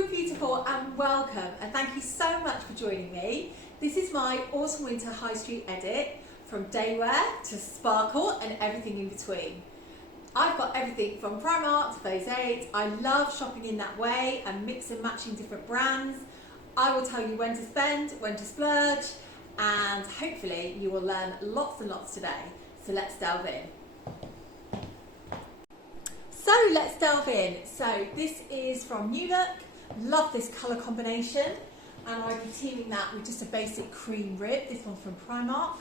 Hello beautiful and welcome, and thank you so much for joining me. This is my autumn winter high street edit, from daywear to sparkle and everything in between. I've got everything from Primark to Phase 8. I love shopping in that way and mix and matching different brands. I will tell you when to spend, when to splurge, and hopefully you will learn lots and lots today. So let's delve in. So this is from New Look. Love this colour combination, and I'll be teaming that with just a basic cream rib. This one's from Primark.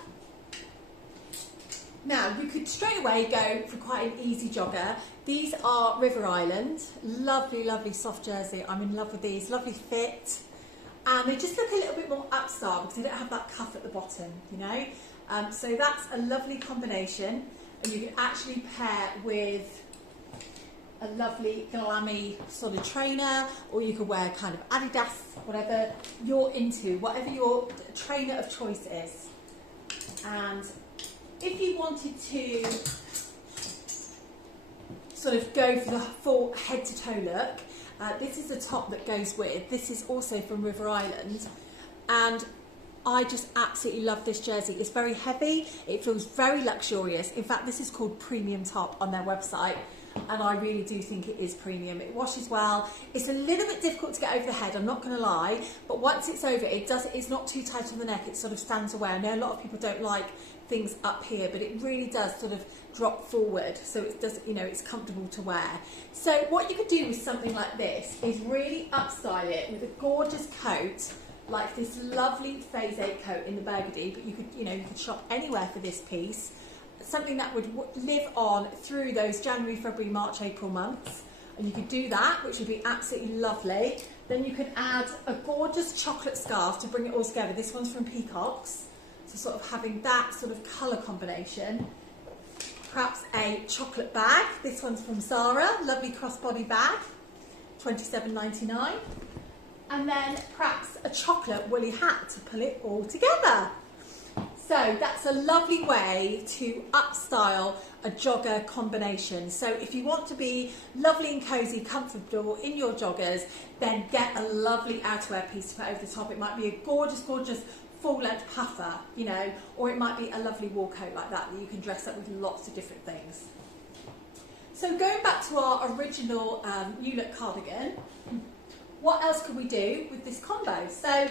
Now you could straight away go for quite an easy jogger. These are River Island. Lovely, lovely soft jersey. I'm in love with these. Lovely fit. And they just look a little bit more upstyle because they don't have that cuff at the bottom, you know. So that's a lovely combination, and you can actually pair with a lovely glammy sort of trainer, or you could wear kind of Adidas, whatever you're into, whatever your trainer of choice is. And if you wanted to sort of go for the full head to toe look, this is the top that goes with. This is also from River Island, and I just absolutely love this jersey. It's very heavy, it feels very luxurious. In fact, this is called Premium Top on their website, and I really do think it is premium. It washes well. It's a little bit difficult to get over the head, I'm not going to lie, but once it's over, it's not too tight on the neck. It sort of stands away. I know a lot of people don't like things up here, but it really does sort of drop forward, so it does, you know, it's comfortable to wear. So what you could do with something like this is really upstyle it with a gorgeous coat, like this lovely Phase 8 coat in the burgundy, but you could shop anywhere for this piece. Something that would live on through those January, February, March, April months, and you could do that, which would be absolutely lovely. Then you could add a gorgeous chocolate scarf to bring it all together. This one's from Peacocks, so sort of having that sort of colour combination. Perhaps a chocolate bag. This one's from Zara, lovely crossbody bag, $27.99. And then perhaps a chocolate woolly hat to pull it all together. So that's a lovely way to upstyle a jogger combination. So if you want to be lovely and cosy, comfortable in your joggers, then get a lovely outerwear piece to put over the top. It might be a gorgeous, gorgeous full-length puffer, you know, or it might be a lovely wool coat like that you can dress up with lots of different things. So going back to our original New Look cardigan, what else could we do with this combo? So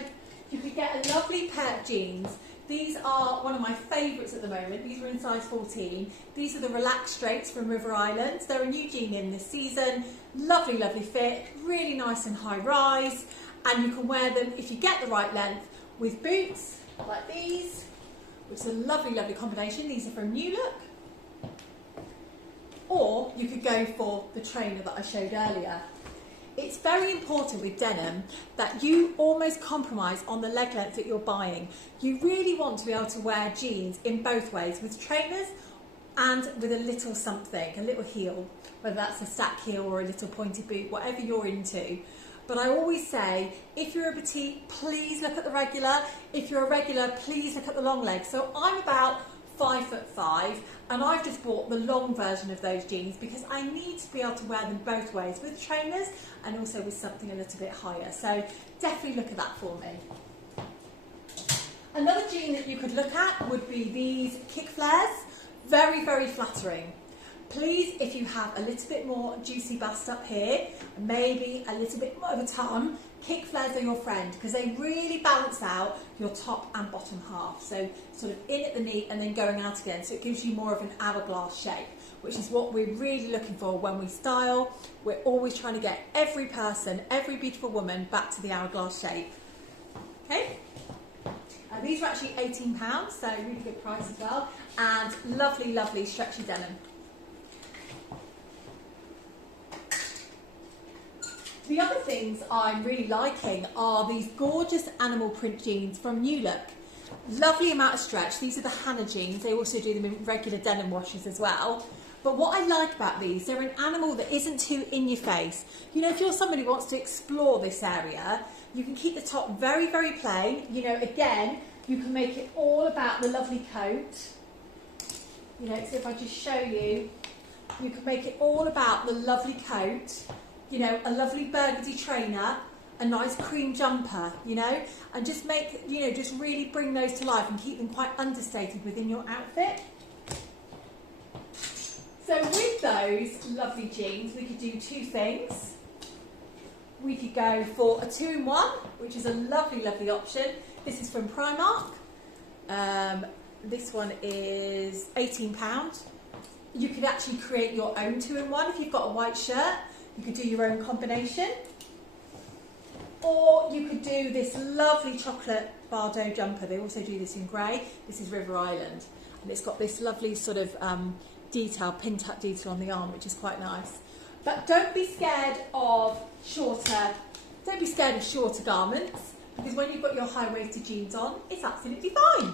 you could get a lovely pair of jeans. These are one of my favourites at the moment. These are in size 14. These are the Relaxed Straights from River Island. They're a new jean in this season. Lovely, lovely fit, really nice and high rise. And you can wear them, if you get the right length, with boots like these, which is a lovely, lovely combination. These are from New Look. Or you could go for the trainer that I showed earlier. It's very important with denim that you almost compromise on the leg length that you're buying. You really want to be able to wear jeans in both ways, with trainers and with a little something, a little heel, whether that's a stack heel or a little pointed boot, whatever you're into. But I always say, if you're a petite, please look at the regular. If you're a regular, please look at the long leg. So I'm about 5'5", and I've just bought the long version of those jeans because I need to be able to wear them both ways, with trainers and also with something a little bit higher. So definitely look at that for me. Another jean that you could look at would be these kick flares. Very, very flattering. Please, if you have a little bit more juicy bust up here, maybe a little bit more of a tum, kick flares are your friend because they really balance out your top and bottom half. So sort of in at the knee and then going out again. So it gives you more of an hourglass shape, which is what we're really looking for when we style. We're always trying to get every person, every beautiful woman back to the hourglass shape. Okay? These are actually £18, so really good price as well. And lovely, lovely stretchy denim. The other things I'm really liking are these gorgeous animal print jeans from New Look. Lovely amount of stretch. These are the Hannah jeans. They also do them in regular denim washes as well. But what I like about these, they're an animal that isn't too in your face. You know, if you're somebody who wants to explore this area, you can keep the top very, very plain. You know, again, you can make it all about the lovely coat. You know, so if I just show you, you can make it all about the lovely coat. You know, a lovely burgundy trainer a nice cream jumper, you know, and just make, you know, just really bring those to life and keep them quite understated within your outfit. So with those lovely jeans, we could do two things. We could go for a 2-in-1, which is a lovely, lovely option. This is from Primark. This one is £18. You could actually create your own 2-in-1 if you've got a white shirt. You could do your own combination. Or you could do this lovely chocolate Bardo jumper. They also do this in grey. This is River Island. And it's got this lovely sort of detail, pin tuck detail on the arm, which is quite nice. But don't be scared of shorter garments, because when you've got your high-waisted jeans on, it's absolutely fine.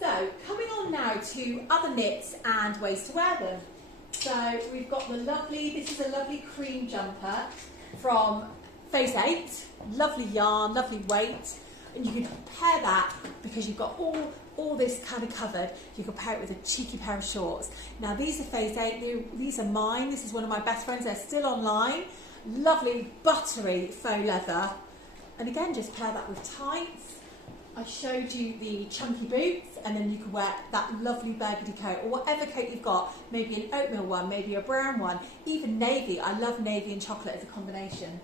So, coming on now to other knits and ways to wear them. So, we've got this is a lovely cream jumper from Phase 8. Lovely yarn, lovely weight. And you can pair that, because you've got all this kind of covered, you can pair it with a cheeky pair of shorts. Now these are Phase 8, these are mine, this is one of my best friends, they're still online. Lovely buttery faux leather. And again, just pair that with tights. I showed you the chunky boots, and then you can wear that lovely burgundy coat, or whatever coat you've got, maybe an oatmeal one, maybe a brown one, even navy. I love navy and chocolate as a combination.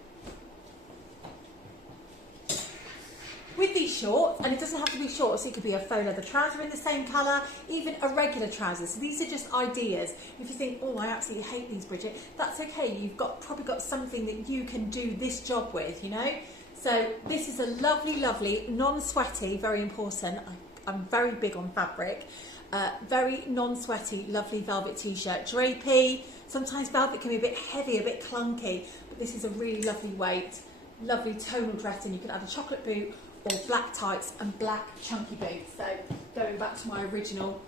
With these shorts, and it doesn't have to be shorts, it could be a faux leather trouser in the same colour, even a regular trouser. So these are just ideas. If you think, oh, I absolutely hate these, Bridget, that's okay. You've probably got something that you can do this job with, you know. So this is a lovely, lovely, non-sweaty, very important. I'm very big on fabric. Very non-sweaty, lovely velvet t-shirt, drapey. Sometimes velvet can be a bit heavy, a bit clunky, but this is a really lovely weight, lovely tonal dress, and you can add a chocolate boot or black tights and black chunky boots. So going back to my original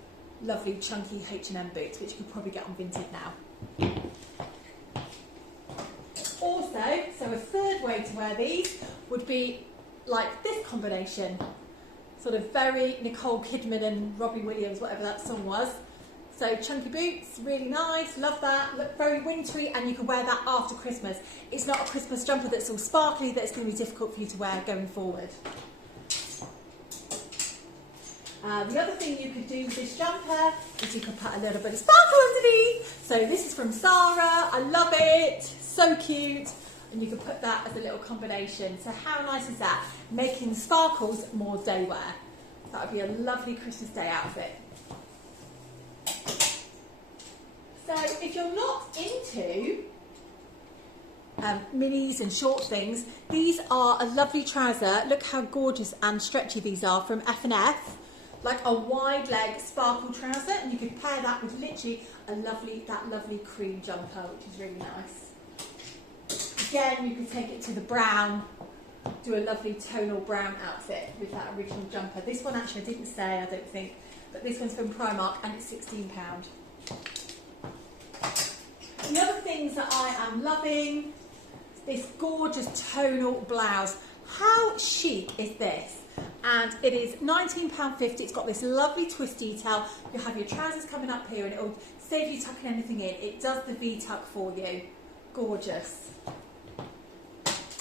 lovely chunky H&M boots, which you could probably get on Vinted now. Also, so a third way to wear these would be like this combination. Sort of very Nicole Kidman and Robbie Williams, whatever that song was. So chunky boots, really nice, love that, look very wintry, and you can wear that after Christmas. It's not a Christmas jumper that's all sparkly that it's going to be difficult for you to wear going forward. The other thing you could do with this jumper is you could put a little bit of sparkle underneath. So this is from Zara, I love it, so cute. And you can put that as a little combination. So how nice is that? Making sparkles more day wear. That would be a lovely Christmas Day outfit. So if you're not into minis and short things, these are a lovely trouser. Look how gorgeous and stretchy these are from F&F. Like a wide leg sparkle trouser, and you could pair that with literally that lovely cream jumper, which is really nice. Again, you could take it to the brown, do a lovely tonal brown outfit with that original jumper. This one actually I didn't say, I don't think, but this one's from Primark and it's £16. The other things that I am loving, this gorgeous tonal blouse. How chic is this? And it is £19.50. It's got this lovely twist detail. You'll have your trousers coming up here and it'll save you tucking anything in. It does the V-tuck for you. Gorgeous.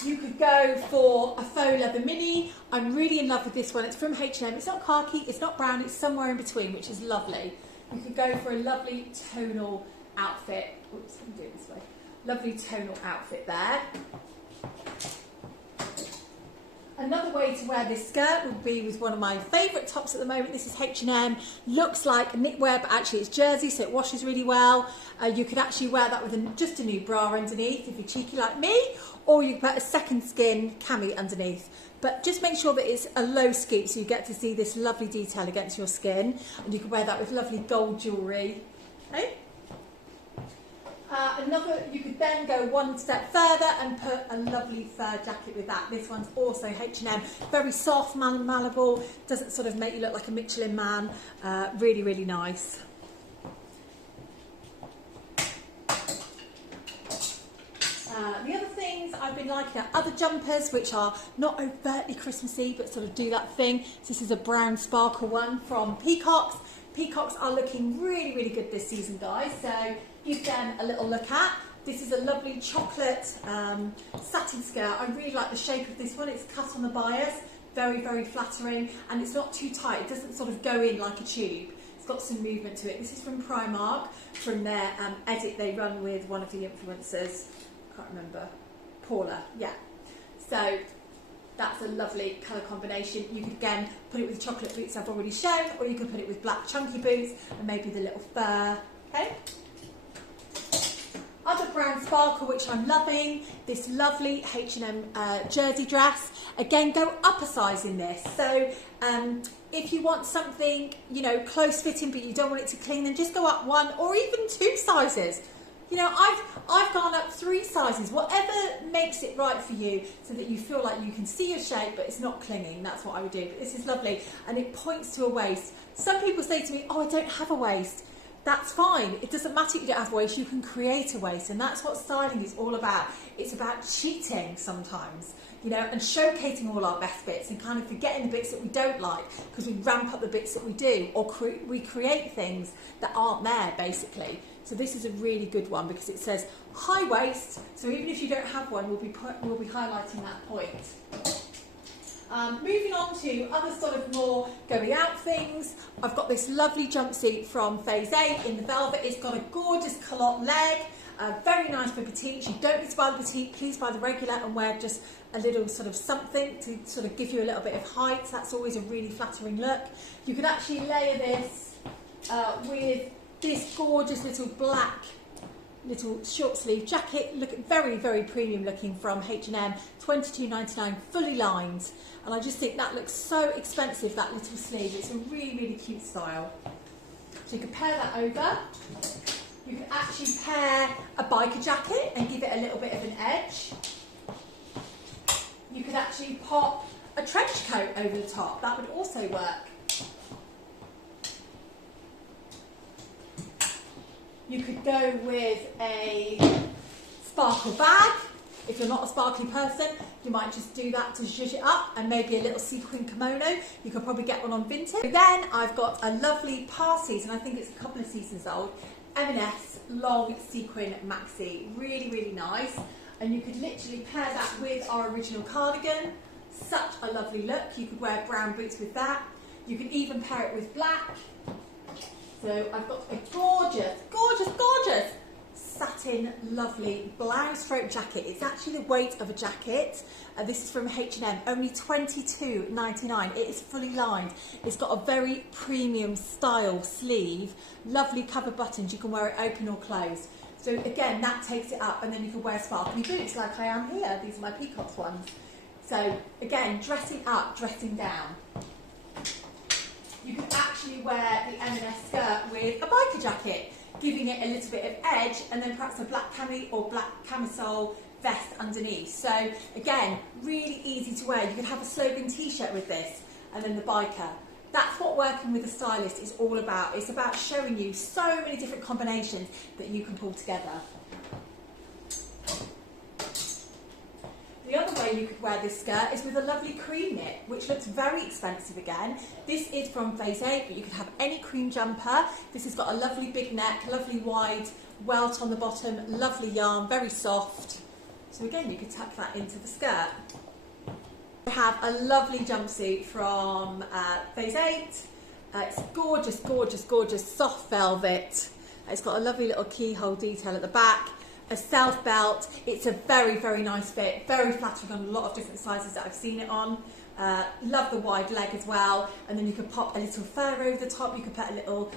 You could go for a faux leather mini. I'm really in love with this one. It's from H&M. It's not khaki, it's not brown, it's somewhere in between, which is lovely. You could go for a lovely tonal outfit. Oops, let me do it this way. Lovely tonal outfit there. Another way to wear this skirt would be with one of my favourite tops at the moment. This is H&M. Looks like knitwear, but actually it's jersey, so it washes really well. You could actually wear that with just a new bra underneath if you're cheeky like me, or you could put a second skin cami underneath. But just make sure that it's a low scoop so you get to see this lovely detail against your skin. And you can wear that with lovely gold jewellery. Okay? You could then go one step further and put a lovely fur jacket with that. This one's also H&M, very soft, malleable, doesn't sort of make you look like a Michelin man. Really, really nice. The other things I've been liking are other jumpers, which are not overtly Christmassy, but sort of do that thing. So this is a brown sparkle one from Peacocks. Peacocks are looking really, really good this season, guys, so give them a little look at. This is a lovely chocolate satin skirt. I really like the shape of this one. It's cut on the bias, very, very flattering, and it's not too tight. It doesn't sort of go in like a tube. It's got some movement to it. This is from Primark, from their edit they run with one of the influencers. I can't remember. Paula, yeah. So that's a lovely colour combination. You could again put it with chocolate boots I've already shown, or you could put it with black chunky boots and maybe the little fur. Okay. Other brown sparkle, which I'm loving, this lovely H&M jersey dress. Again, go up a size in this. So if you want something, you know, close fitting, but you don't want it to cling, then just go up 1 or even 2 sizes. You know, I've gone up 3 sizes, whatever makes it right for you, so that you feel like you can see your shape, but it's not clinging. That's what I would do. But this is lovely, and it points to a waist. Some people say to me, oh, I don't have a waist. That's fine. It doesn't matter if you don't have a waist, you can create a waist, and that's what styling is all about. It's about cheating sometimes, you know, and showcasing all our best bits and kind of forgetting the bits that we don't like, because we ramp up the bits that we do, or we create things that aren't there, basically. So this is a really good one because it says high waist, so even if you don't have one, we'll be highlighting that point. Moving on to other sort of more going out things, I've got this lovely jumpsuit from Phase 8 in the velvet. It's got a gorgeous culotte leg, very nice for petites. You don't need to buy the petite, please buy the regular and wear just a little sort of something to sort of give you a little bit of height. That's always a really flattering look. You could actually layer this with this gorgeous little black little short sleeve jacket, look very, very premium looking, from H&M, $22.99, fully lined, and I just think that looks so expensive, that little sleeve. It's a really, really cute style. So you could pair that over. You could actually pair a biker jacket and give it a little bit of an edge. You could actually pop a trench coat over the top. That would also work. You could go with a sparkle bag. If you're not a sparkly person, you might just do that to zhuzh it up, and maybe a little sequin kimono. You could probably get one on Vinted. Then I've got a lovely past season, I think it's a couple of seasons old, M&S long sequin maxi. Really, really nice. And you could literally pair that with our original cardigan. Such a lovely look. You could wear brown boots with that. You could even pair it with black. So I've got a gorgeous, gorgeous, gorgeous satin, lovely blouse stroke jacket. It's actually the weight of a jacket. This is from H&M, only $22.99. It is fully lined. It's got a very premium style sleeve, lovely covered buttons. You can wear it open or closed. So again, that takes it up, and then you can wear sparkly boots like I am here. These are my Peacocks ones. So again, dressing up, dressing down. You can actually wear the M&S skirt with a biker jacket, giving it a little bit of edge, and then perhaps a black cami or black camisole vest underneath. So again, really easy to wear. You could have a slogan t-shirt with this, and then the biker. That's what working with a stylist is all about. It's about showing you so many different combinations that you can pull together. The other way you could wear this skirt is with a lovely cream knit, which looks very expensive again. This is from Phase 8, but you could have any cream jumper. This has got a lovely big neck, lovely wide welt on the bottom, lovely yarn, very soft. So again, you could tuck that into the skirt. We have a lovely jumpsuit from Phase 8. It's gorgeous, gorgeous, gorgeous soft velvet. It's got a lovely little keyhole detail at the back. A self belt. It's a very, very nice fit, very flattering on a lot of different sizes that I've seen it on. Love the wide leg as well, and then you could pop a little fur over the top. You could put a little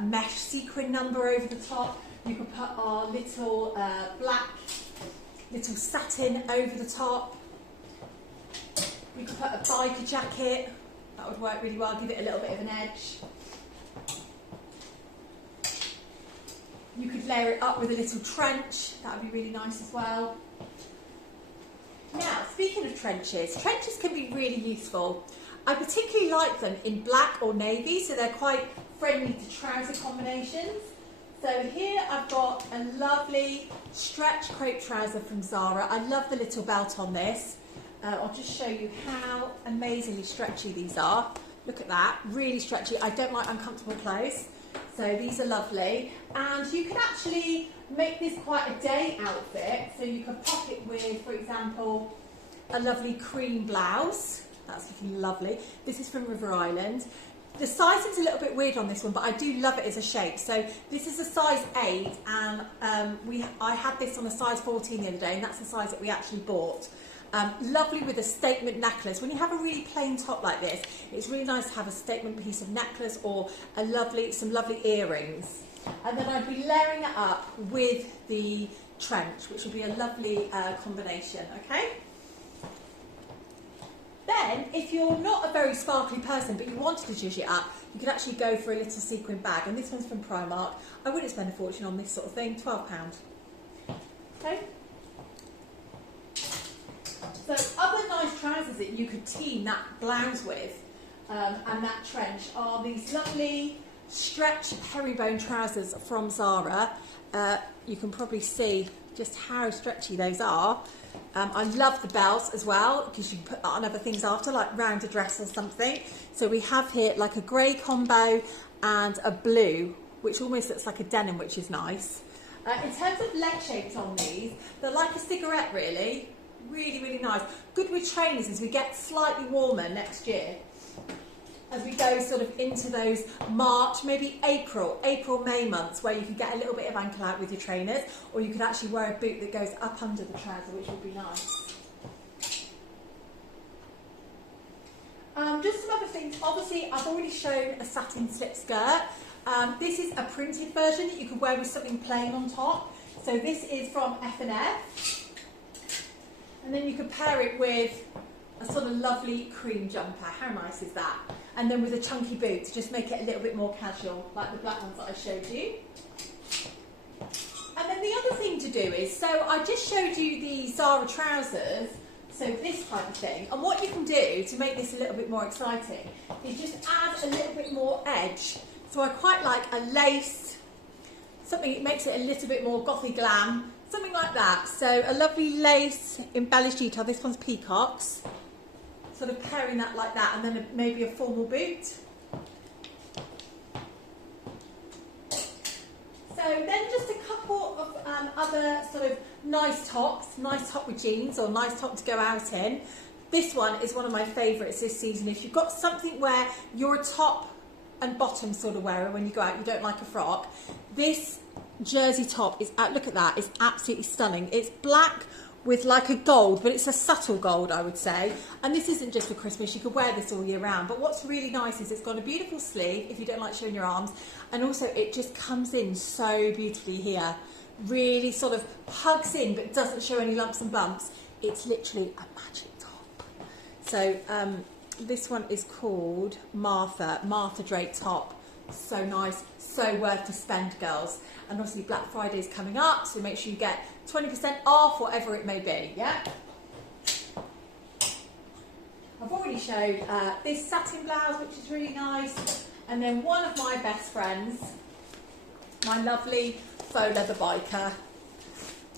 mesh sequin number over the top. You could put our little black little satin over the top. You could put a biker jacket. That would work really well, give it a little bit of an edge. You could layer it up with a little trench. That would be really nice as well. Now, speaking of trenches, trenches can be really useful. I particularly like them in black or navy, so they're quite friendly to trouser combinations. So here I've got a lovely stretch crepe trouser from Zara. I love the little belt on this. I'll just show you how amazingly stretchy these are. Look at that, really stretchy. I don't like uncomfortable clothes, so these are lovely. And you can actually make this quite a day outfit. So you could pop it with, for example, a lovely cream blouse. That's looking lovely. This is from River Island. The sizing's a little bit weird on this one, but I do love it as a shape. So this is a size 8, and I had this on a size 14 the other day, and that's the size that we actually bought. Lovely with a statement necklace. When you have a really plain top like this, it's really nice to have a statement piece of necklace or some lovely earrings. And then I'd be layering it up with the trench, which would be a lovely combination, okay? Then, if you're not a very sparkly person, but you wanted to zhuzh it up, you could actually go for a little sequin bag. And this one's from Primark. I wouldn't spend a fortune on this sort of thing, £12. Okay? So other nice trousers that you could team that blouse with and that trench are these lovely stretch herringbone trousers from Zara. You can probably see just how stretchy those are. I love the belts as well, because you can put that on other things after, like round a dress or something. So we have here like a grey combo and a blue, which almost looks like a denim, which is nice. In terms of leg shapes on these, they're like a cigarette really. Really, really nice. Good with trainers as we get slightly warmer next year. As we go sort of into those March, maybe April, May months, where you can get a little bit of ankle out with your trainers, or you could actually wear a boot that goes up under the trouser, which would be nice. Just some other things. Obviously, I've already shown a satin slip skirt. This is a printed version that you can wear with something plain on top. So this is from F&F. And then you could pair it with a sort of lovely cream jumper. How nice is that? And then with a chunky boot to just make it a little bit more casual, like the black ones that I showed you. And then the other thing to do is, so I just showed you the Zara trousers, so this type of thing. And what you can do to make this a little bit more exciting is just add a little bit more edge. So I quite like a lace, something that makes it a little bit more gothy glam. Something like that. So a lovely lace embellished detail. This one's peacocks. Sort of pairing that like that, and then maybe a formal boot. So then just a couple of other sort of nice tops. Nice top with jeans, or nice top to go out in. This one is one of my favourites this season. If you've got something where you're a top and bottom sort of wearer when you go out, you don't like a frock, this jersey top is, look at that, it's absolutely stunning. It's black with like a gold, but it's a subtle gold, I would say. And this isn't just for Christmas, you could wear this all year round. But what's really nice is it's got a beautiful sleeve, if you don't like showing your arms, and also it just comes in so beautifully here. Really sort of hugs in, but doesn't show any lumps and bumps. It's literally a magic top. So this one is called Martha Drake top. So nice, so worth to spend, girls. And obviously Black Friday is coming up, so make sure you get 20% off, whatever it may be, yeah? I've already showed this satin blouse, which is really nice. And then one of my best friends, my lovely faux leather biker,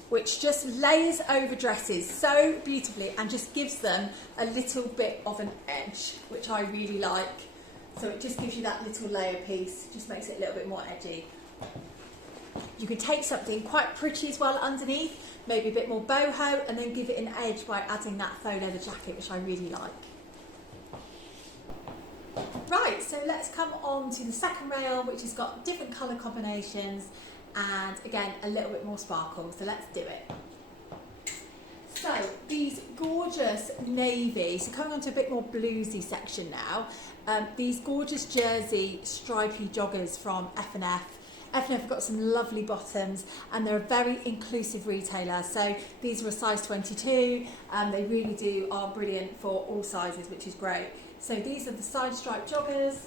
which just layers over dresses so beautifully and just gives them a little bit of an edge, which I really like. So it just gives you that little layer piece, just makes it a little bit more edgy. You can take something quite pretty as well underneath, maybe a bit more boho, and then give it an edge by adding that faux leather jacket, which I really like. Right, so let's come on to the second rail, which has got different colour combinations and again a little bit more sparkle, so let's do it. So these gorgeous navy, so coming on to a bit more bluesy section now, these gorgeous jersey stripy joggers from F&F. F&F have got some lovely bottoms, and they're a very inclusive retailer. So these are a size 22, and they really are brilliant for all sizes, which is great. So these are the side stripe joggers.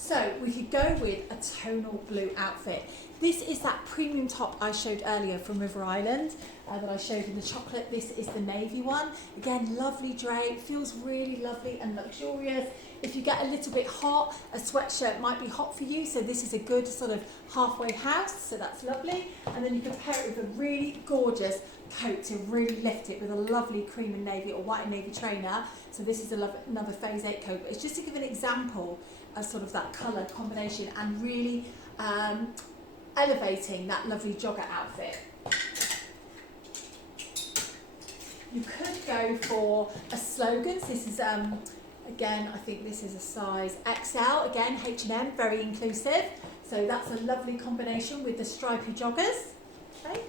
So we could go with a tonal blue outfit. This is that premium top I showed earlier from River Island that I showed in the chocolate. This is the navy one. Again, lovely drape, feels really lovely and luxurious. If you get a little bit hot, a sweatshirt might be hot for you, so this is a good sort of halfway house, so that's lovely. And then you can pair it with a really gorgeous coat to really lift it with a lovely cream and navy or white and navy trainer. So this is another Phase 8 coat, but it's just to give an example of sort of that colour combination and really elevating that lovely jogger outfit. You could go for a slogan. So this is, again, I think this is a size XL. Again, H&M, very inclusive. So that's a lovely combination with the stripy joggers. Okay.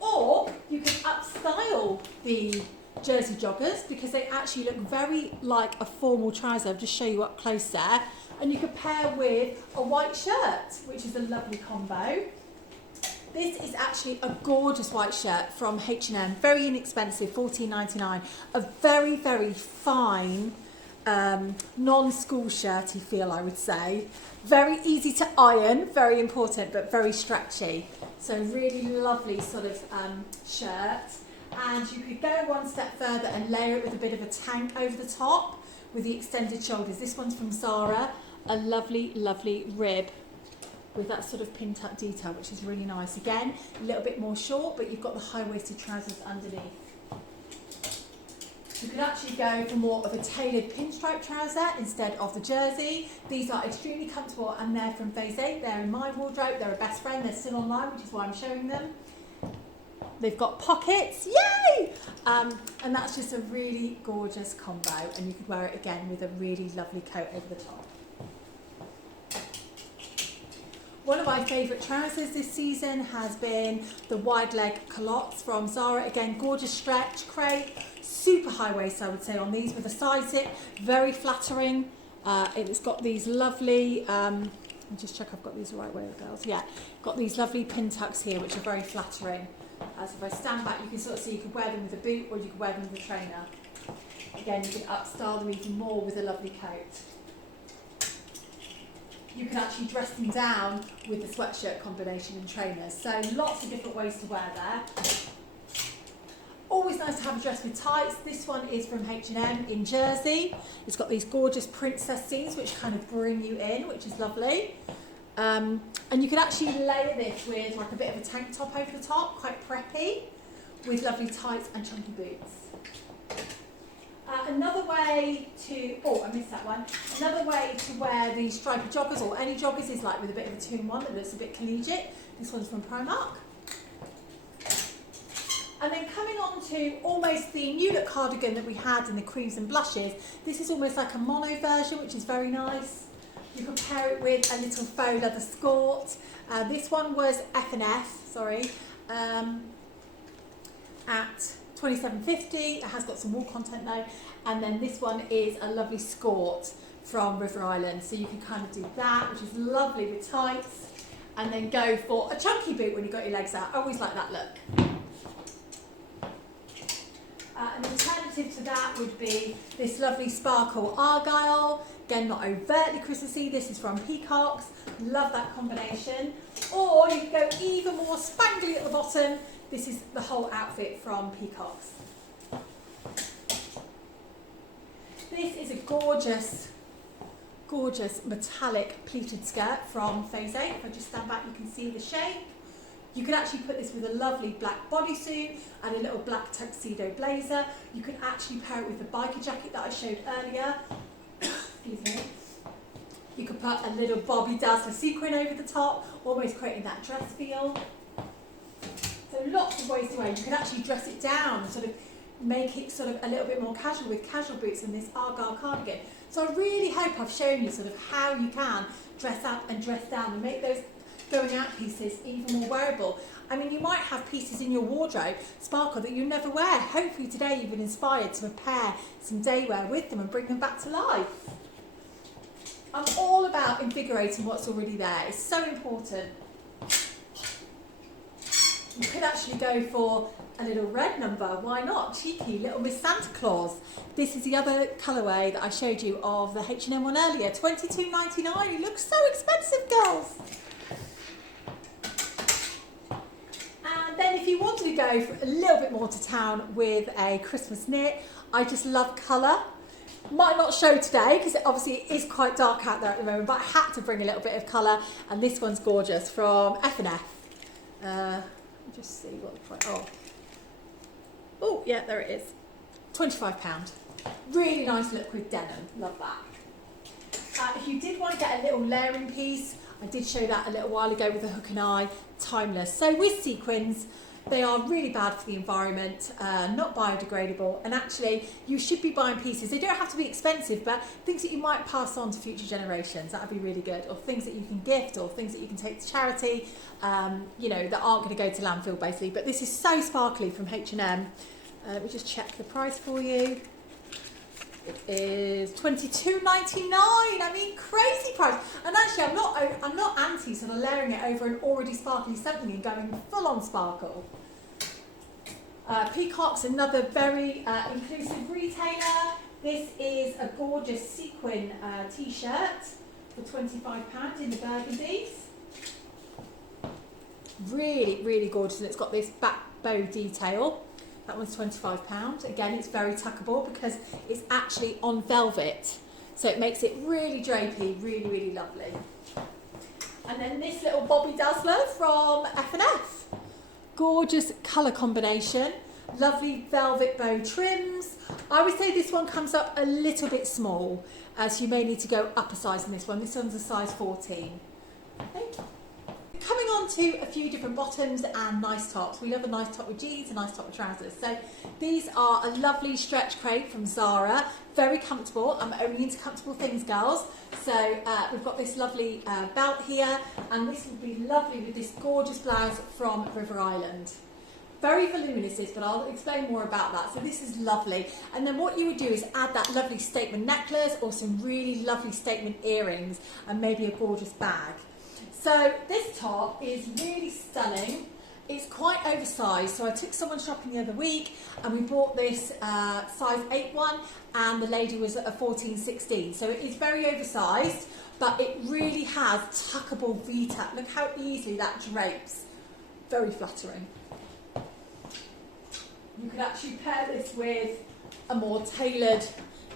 Or you can upstyle the jersey joggers because they actually look very like a formal trouser. I'll just show you up close there. And you could pair with a white shirt, which is a lovely combo. This is actually a gorgeous white shirt from H&M, very inexpensive, $14.99. A very, very fine, non-school shirty feel, I would say. Very easy to iron, very important, but very stretchy. So really lovely sort of shirt. And you could go one step further and layer it with a bit of a tank over the top with the extended shoulders. This one's from Zara, a lovely, lovely rib with that sort of pin tuck detail, which is really nice. Again, a little bit more short, but you've got the high-waisted trousers underneath. You could actually go for more of a tailored pinstripe trouser instead of the jersey. These are extremely comfortable and they're from Phase 8. They're in my wardrobe. They're a best friend. They're still online, which is why I'm showing them. They've got pockets, yay! And that's just a really gorgeous combo, and you could wear it again with a really lovely coat over the top. One of my favourite trousers this season has been the wide leg culottes from Zara. Again, gorgeous stretch, crepe, super high waist I would say on these with a side zip, very flattering. It's got these lovely, let me just check I've got these the right way, girls. Yeah, got these lovely pin tucks here which are very flattering. So if I stand back you can sort of see you could wear them with a boot or you could wear them with a trainer. Again, you can upstyle them even more with a lovely coat. You can actually dress them down with the sweatshirt combination and trainers. So lots of different ways to wear there. Always nice to have a dress with tights. This one is from H&M in Jersey. It's got these gorgeous princess seams which kind of bring you in, which is lovely. And you can actually layer this with like a bit of a tank top over the top, quite preppy, with lovely tights and chunky boots. Another way to, oh I missed that one, another way to wear these stripy joggers or any joggers is like with a bit of a 2-in-1 that looks a bit collegiate. This one's from Primark. And then coming on to almost the new look cardigan that we had in the creams and blushes, this is almost like a mono version which is very nice. You can pair it with a little faux leather skirt. This one was F&F, sorry, at $27.50. It has got some wool content though. And then this one is a lovely skirt from River Island. So you can kind of do that, which is lovely with tights. And then go for a chunky boot when you've got your legs out. I always like that look. An alternative to that would be this lovely sparkle argyle. Again, not overtly Christmassy. This is from Peacocks. Love that combination. Or you can go even more spangly at the bottom. This is the whole outfit from Peacocks. This is a gorgeous, gorgeous metallic pleated skirt from Phase 8. If I just stand back, you can see the shape. You could actually put this with a lovely black bodysuit and a little black tuxedo blazer. You could actually pair it with the biker jacket that I showed earlier. Excuse me. You could put a little Bobby Dazzler sequin over the top, almost creating that dress feel. So lots of ways to wear. You can actually dress it down and sort of make it sort of a little bit more casual with casual boots and this argyle cardigan. So I really hope I've shown you sort of how you can dress up and dress down and make those going out pieces even more wearable. I mean, you might have pieces in your wardrobe, sparkle, that you never wear. Hopefully today you've been inspired to pair some day wear with them and bring them back to life. I'm all about invigorating what's already there. It's so important. You could actually go for a little red number, why not? Cheeky, little Miss Santa Claus. This is the other colourway that I showed you of the H&M one earlier, $22.99. It looks so expensive, girls. And then if you wanted to go for a little bit more to town with a Christmas knit, I just love colour. Might not show today because obviously it is quite dark out there at the moment, but I had to bring a little bit of colour, and this one's gorgeous from F&F. Just see what the price. Oh, yeah, there it is. £25. Really nice look with denim. Love that. If you did want to get a little layering piece, I did show that a little while ago with the hook and eye. Timeless. So with sequins, they are really bad for the environment, not biodegradable, and actually you should be buying pieces. They don't have to be expensive, but things that you might pass on to future generations, that would be really good, or things that you can gift, or things that you can take to charity, you know, that aren't going to go to landfill basically. But this is so sparkly from H&M. Let me just check the price for you. It is $22.99. I mean, crazy price. And actually, I'm not anti sort of layering it over an already sparkly something and going full on sparkle. Peacock's another very inclusive retailer. This is a gorgeous sequin t-shirt for £25 in the burgundies. Really, really gorgeous, and it's got this back bow detail. That one's £25. Again, it's very tuckable because it's actually on velvet. So it makes it really drapey, really, really lovely. And then this little Bobby Dazzler from F&F. Gorgeous colour combination. Lovely velvet bow trims. I would say this one comes up a little bit small, so you may need to go up a size in this one. This one's a size 14. Okay. Coming on to a few different bottoms and nice tops. We love a nice top with jeans, a nice top with trousers. So these are a lovely stretch crepe from Zara. Very comfortable. I'm only into comfortable things, girls. So we've got this lovely belt here, and this would be lovely with this gorgeous blouse from River Island. Very voluminous, but I'll explain more about that. So this is lovely. And then what you would do is add that lovely statement necklace or some really lovely statement earrings and maybe a gorgeous bag. So this top is really stunning. It's quite oversized. So I took someone shopping the other week and we bought this size 8 one, and the lady was at a 14-16. So it is very oversized, but it really has tuckable V-tuck. Look how easily that drapes. Very flattering. You could actually pair this with a more tailored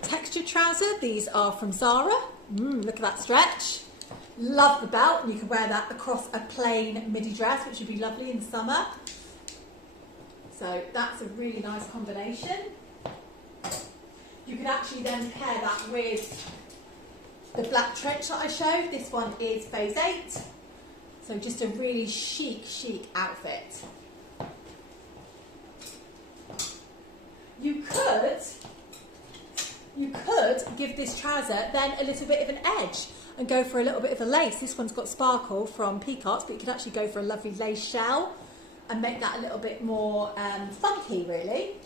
textured trouser. These are from Zara. Look at that stretch. Love the belt, and you can wear that across a plain midi dress, which would be lovely in summer. So that's a really nice combination. You could actually then pair that with the black trench that I showed. This one is phase 8. So just a really chic outfit. You could give this trouser then a little bit of an edge and go for a little bit of a lace. This one's got sparkle from Peacocks, but you could actually go for a lovely lace shell and make that a little bit more funky, really.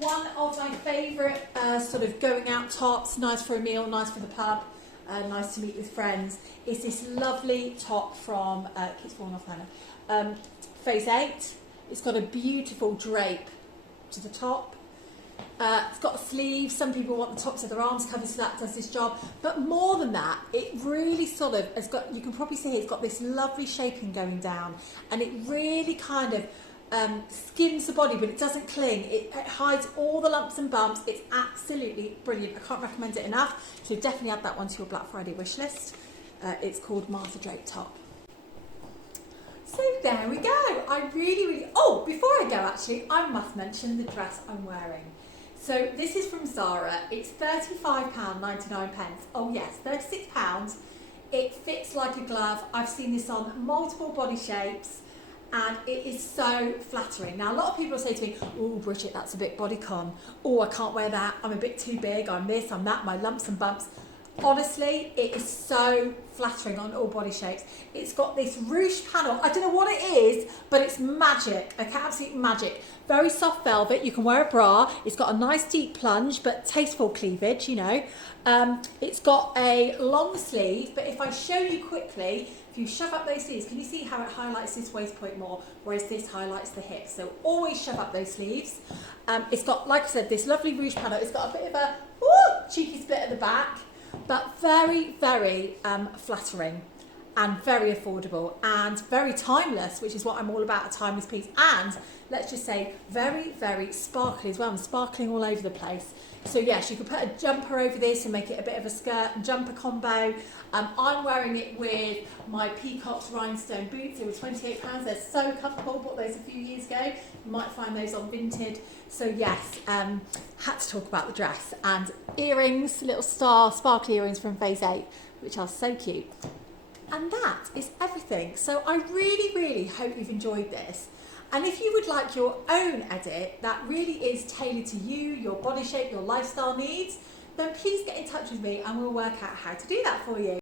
One of my favourite sort of going out tops, nice for a meal, nice for the pub, nice to meet with friends, is this lovely top from, keeps falling off now, phase 8. It's got a beautiful drape to the top. It's got a sleeve. Some people want the tops of their arms covered, so that does this job. But more than that, it really sort of has got, you can probably see here, it's got this lovely shaping going down, and it really kind of skims the body, but it doesn't cling. It hides all the lumps and bumps. It's absolutely brilliant. I can't recommend it enough. So definitely add that one to your Black Friday wish list. It's called Martha Drape Top. So there we go. I really, oh, before I go actually, I must mention the dress I'm wearing. So this is from Zara. It's £35.99. Oh yes, £36. It fits like a glove. I've seen this on multiple body shapes, and it is so flattering. Now a lot of people say to me, oh Bridget, that's a bit bodycon. Oh, I can't wear that. I'm a bit too big. I'm this, I'm that, my lumps and bumps. Honestly, it is so flattering on all body shapes. It's got this ruched panel. I don't know what it is, but it's magic. Okay, absolute magic. Very soft velvet. You can wear a bra. It's got a nice deep plunge, but tasteful cleavage, you know. It's got a long sleeve, but if I show you quickly, if you shove up those sleeves, can you see how it highlights this waist point more, whereas this highlights the hips? So always shove up those sleeves. It's got, like I said, this lovely ruched panel. It's got a bit of a cheeky split at the back, but very, very flattering and very affordable and very timeless, which is what I'm all about, a timeless piece. And let's just say very, very sparkly as well, and sparkling all over the place. So yes, you could put a jumper over this and make it a bit of a skirt and jumper combo. I'm wearing it with my Peacock's rhinestone boots. They were £28. They're so comfortable. Bought those a few years ago. You might find those on Vinted. So yes, had to talk about the dress. And earrings, little sparkly earrings from Phase 8, which are so cute. And that is everything. So I really, really hope you've enjoyed this. And if you would like your own edit that really is tailored to you, your body shape, your lifestyle needs, then please get in touch with me and we'll work out how to do that for you.